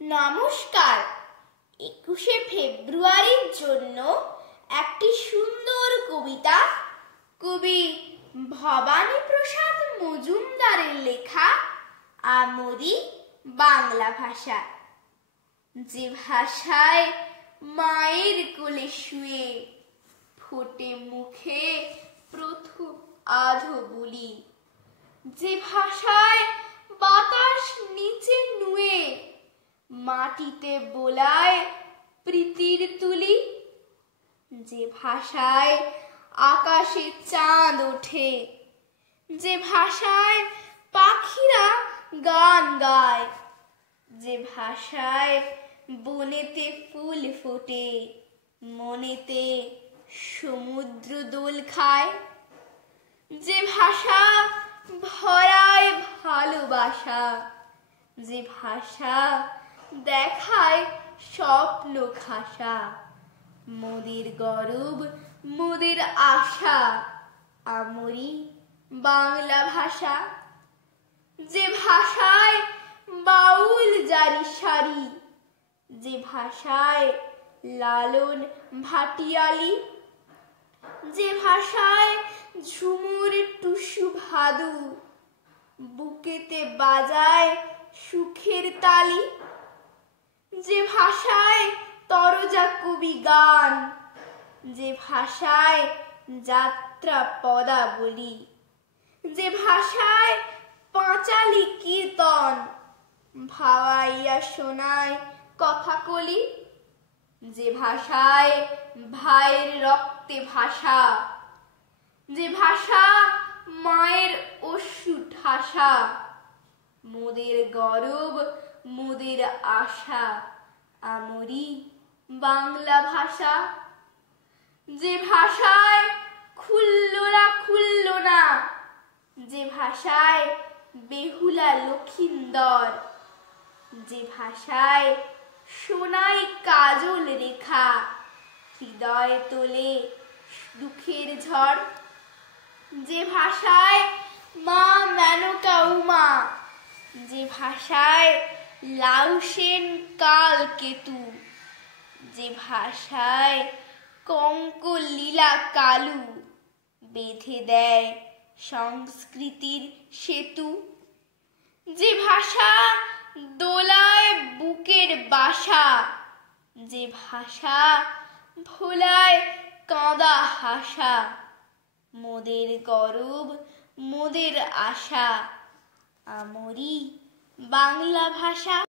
নমস্কার। 21শে ফেব্রুয়ারির জন্য একটি সুন্দর কবিতা কবি ভবানীপ্রসাদ মজুমদারের লেখা আমরি বাংলা ভাষা। যে ভাষায় মায়ের কোলে শুয়ে ফোটে মুখে প্রথম আধো বুলি, যে ভাষায় বাতাস নিচে নুয়ে মাটিতে বোলায় প্রীতির তুলি, যে ভাষায় আকাশে চাঁদ ওঠে, যে ভাষায় পাখিরা গান গায়, যে ভাষায় বনেতে ফুল ফোটে মনেতে সমুদ্র দোল খায়, যে ভাষা ভরায় ভালোবাসা, যে ভাষা দেখায় স্বপ্ন খাসা, মোদের গরব মোদের আশা আমরি বাংলা ভাষা। যে ভাষায় বাউল জারি সারি, যে ভাষায় লালন ভাটিয়ালি, যে ভাষায় ঝুমুর টুসু ভাদু বুকেতে বাজায় সুখের তালি, যে ভাষায় তরজা কবি গান, যে ভাষায় যাত্রা পদাবলী, যে ভাষায় পাঁচালি কীর্তন ভাওয়াইয়া শোনায় কথাকলি, যে ভাষায় ভাইয়ের রক্তে ভাষা, যে ভাষা মায়ের অশ্রু ঠাসা, মোদের গরব মোদের আশা আমরি বাংলা ভাষা। যে ভাষায় খুললো না, যে ভাষায় বেহুলা লক্ষিন্দর, যে ভাষায় সোনাই কাজল রেখা হৃদয় তোলে দুঃখের ঝড়, যে ভাষায় মা মেনকা উমা, যে ভাষায় লাউসেন কাল কেতু, যে ভাষায় কঙ্ক লীলা কালু বেঁধে দেয় সংস্কৃতির সেতু, যে ভাষা দোলায় বুকের বাসা, যে ভাষা ভোলায় কাঁদা হাসা, মোদের গরব মোদের আশা আমরি বাংলা ভাষা।